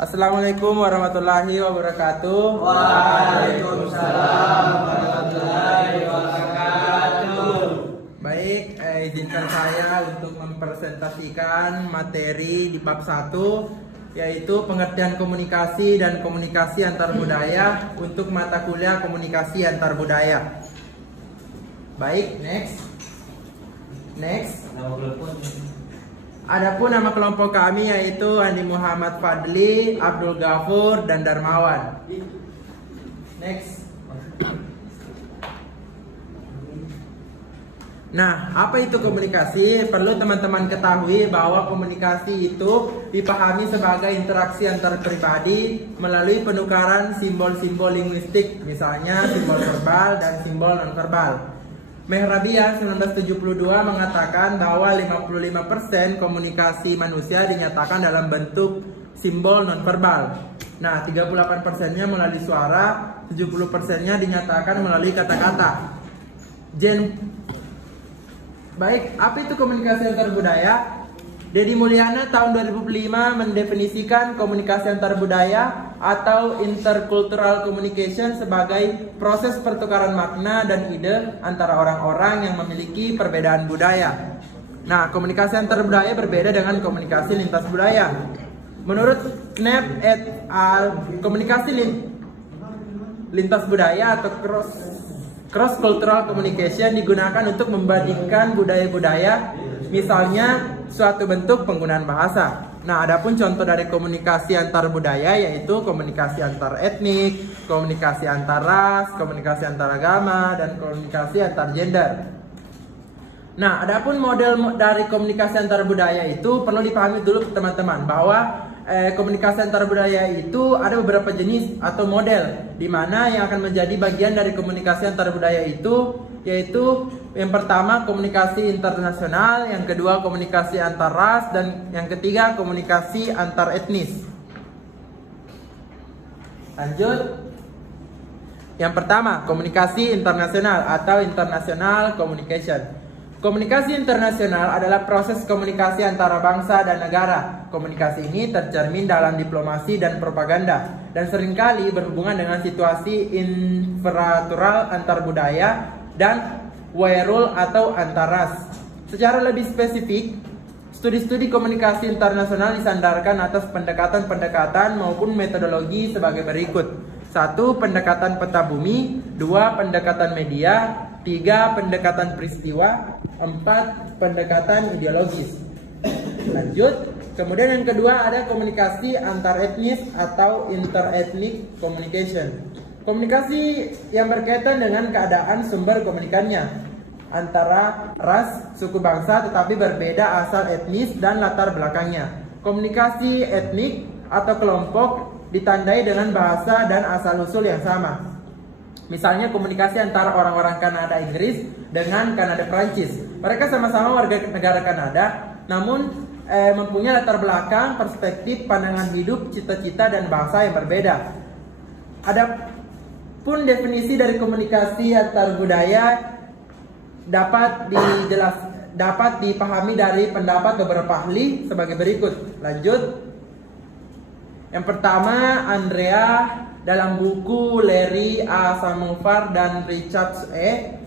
Assalamualaikum warahmatullahi wabarakatuh. Waalaikumsalam warahmatullahi wabarakatuh. Baik, izinkan saya untuk mempresentasikan materi di bab 1, yaitu pengertian komunikasi dan komunikasi antar budaya untuk mata kuliah komunikasi antar budaya. Baik, next. Adapun nama kelompok kami yaitu Andi Muhammad Fadli, Abdul Ghafur, dan Darmawan. Next. Nah, apa itu komunikasi? Perlu teman-teman ketahui bahwa komunikasi itu dipahami sebagai interaksi antar pribadi melalui penukaran simbol-simbol linguistik, misalnya simbol verbal dan simbol nonverbal. Mehrabian 1972 mengatakan bahwa 55% komunikasi manusia dinyatakan dalam bentuk simbol nonverbal. Nah, 38%-nya melalui suara, 70%-nya dinyatakan melalui kata-kata. Baik, apa itu komunikasi antar budaya? Deddy Mulyana tahun 2005 mendefinisikan komunikasi antar budaya atau intercultural communication sebagai proses pertukaran makna dan ide antara orang-orang yang memiliki perbedaan budaya. Nah, komunikasi antar budaya berbeda dengan komunikasi lintas budaya. Menurut Knapp et al., komunikasi lintas budaya atau cross cultural communication digunakan untuk membandingkan budaya-budaya, misalnya suatu bentuk penggunaan bahasa. Nah, adapun contoh dari komunikasi antar budaya yaitu komunikasi antar etnik, komunikasi antar ras, komunikasi antar agama, dan komunikasi antar gender. Nah, adapun model dari komunikasi antar budaya itu perlu dipahami dulu teman-teman bahwa komunikasi antar budaya itu ada beberapa jenis atau model di mana yang akan menjadi bagian dari komunikasi antar budaya itu yaitu yang pertama komunikasi internasional, yang kedua komunikasi antar ras, dan yang ketiga komunikasi antar etnis. Lanjut. Yang pertama, komunikasi internasional atau international communication. Komunikasi internasional adalah proses komunikasi antara bangsa dan negara. Komunikasi ini tercermin dalam diplomasi dan propaganda, dan seringkali berhubungan dengan situasi infratural antar budaya dan wirul atau antar ras. Secara lebih spesifik, studi-studi komunikasi internasional disandarkan atas pendekatan-pendekatan maupun metodologi sebagai berikut. 1. Pendekatan peta bumi. 2. Pendekatan media. 3. Pendekatan peristiwa. 4. Pendekatan ideologis. Lanjut. Kemudian yang kedua ada komunikasi antar etnis atau interethnic communication. Komunikasi yang berkaitan dengan keadaan sumber komunikannya antara ras, suku bangsa tetapi berbeda asal etnis dan latar belakangnya. Komunikasi etnik atau kelompok ditandai dengan bahasa dan asal-usul yang sama. Misalnya komunikasi antara orang-orang Kanada Inggris dengan Kanada Prancis. Mereka sama-sama warga negara Kanada, namun mempunyai latar belakang, perspektif, pandangan hidup, cita-cita, dan bahasa yang berbeda. Adapun definisi dari komunikasi antar budaya dapat dipahami dari pendapat beberapa ahli sebagai berikut. Lanjut. Yang pertama, Andrea dalam buku Larry A. Samovar dan Richard E.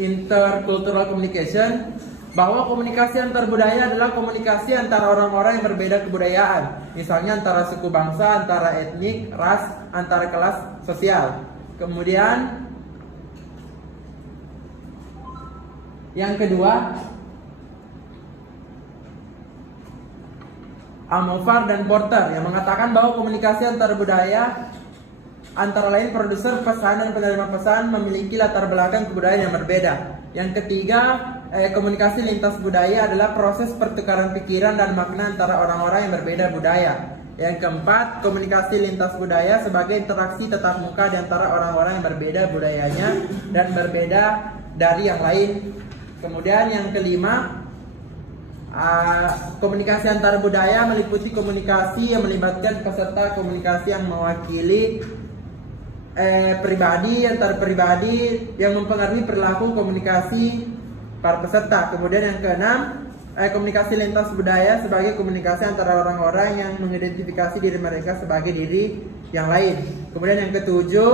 Intercultural Communication, bahwa komunikasi antar budaya adalah komunikasi antara orang-orang yang berbeda kebudayaan, misalnya antara suku bangsa, antara etnik, ras, antara kelas sosial. Kemudian yang kedua, Amovar dan Porter yang mengatakan bahwa komunikasi antar budaya antara lain produser pesan dan penerima pesan memiliki latar belakang kebudayaan yang berbeda. Yang ketiga, komunikasi lintas budaya adalah proses pertukaran pikiran dan makna antara orang-orang yang berbeda budaya. Yang keempat, komunikasi lintas budaya sebagai interaksi tatap muka di antara orang-orang yang berbeda budayanya dan berbeda dari yang lain. Kemudian yang kelima, komunikasi antar budaya meliputi komunikasi yang melibatkan peserta komunikasi yang mewakili pribadi antar pribadi yang mempengaruhi perilaku komunikasi para peserta. Kemudian yang keenam, komunikasi lintas budaya sebagai komunikasi antara orang-orang yang mengidentifikasi diri mereka sebagai diri yang lain. Kemudian yang ketujuh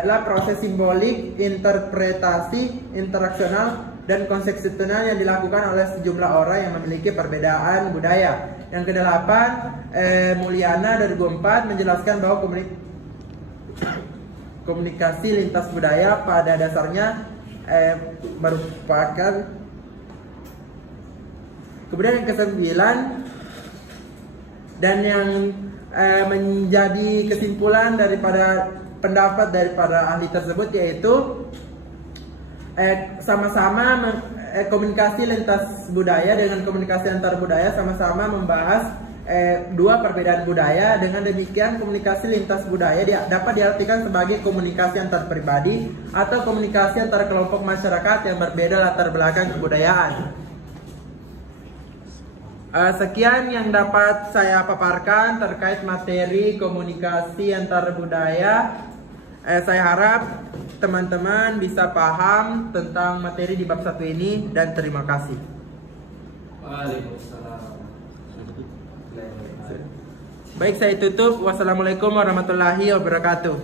adalah proses simbolik, interpretasi, interaksional, dan konsepsional yang dilakukan oleh sejumlah orang yang memiliki perbedaan budaya. Yang kedelapan, Mulyana 2004 menjelaskan bahwa komunikasi lintas budaya pada dasarnya merupakan. Kemudian yang kesembilan dan yang menjadi kesimpulan daripada pendapat daripada ahli tersebut yaitu sama-sama komunikasi lintas budaya dengan komunikasi antar budaya sama-sama membahas dua perbedaan budaya. Dengan demikian komunikasi lintas budaya dapat diartikan sebagai komunikasi antar pribadi atau komunikasi antar kelompok masyarakat yang berbeda latar belakang kebudayaan. Sekian yang dapat saya paparkan terkait materi komunikasi antar budaya. Saya harap teman-teman bisa paham tentang materi di bab 1 ini dan terima kasih. Waalaikumsalam. Baik, saya tutup. Wassalamualaikum warahmatullahi wabarakatuh.